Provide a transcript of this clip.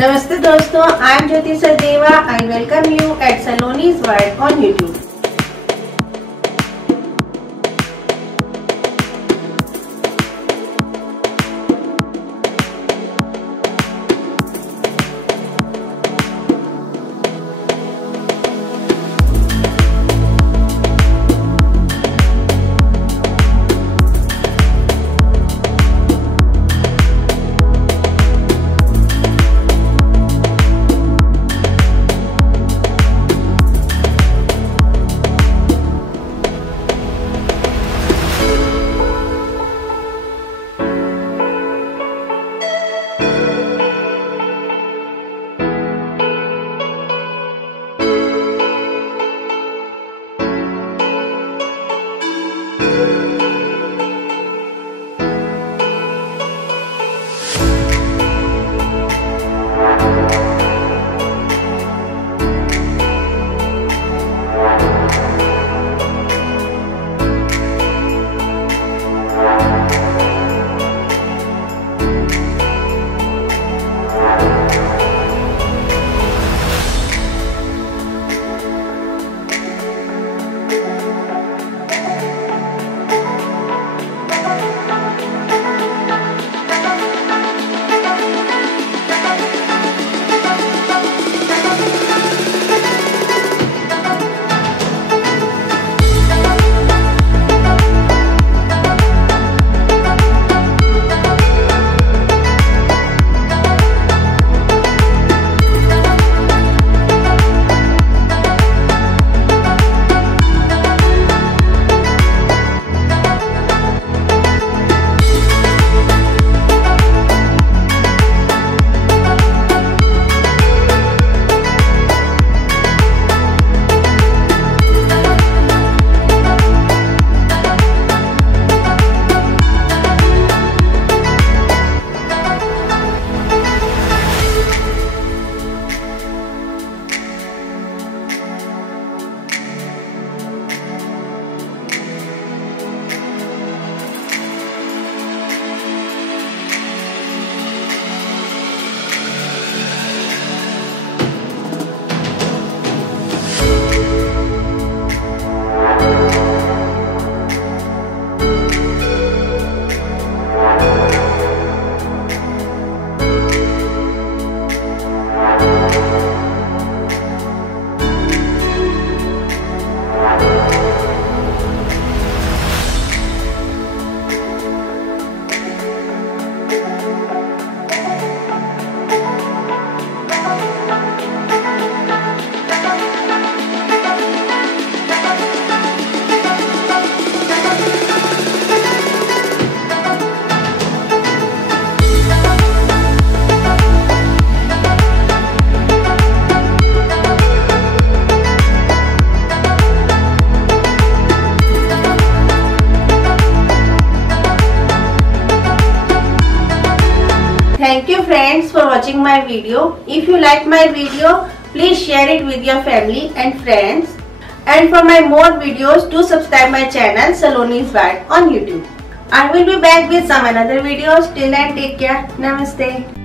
Namaste दोस्तों, I am Jyoti Sahdeva. I welcome you at Saloni's World on YouTube. Thank you friends for watching my video. If you like my video, please share it with your family and friends. And for my more videos, do subscribe my channel Saloni's World on YouTube. I will be back with some another videos. Till then, take care. Namaste.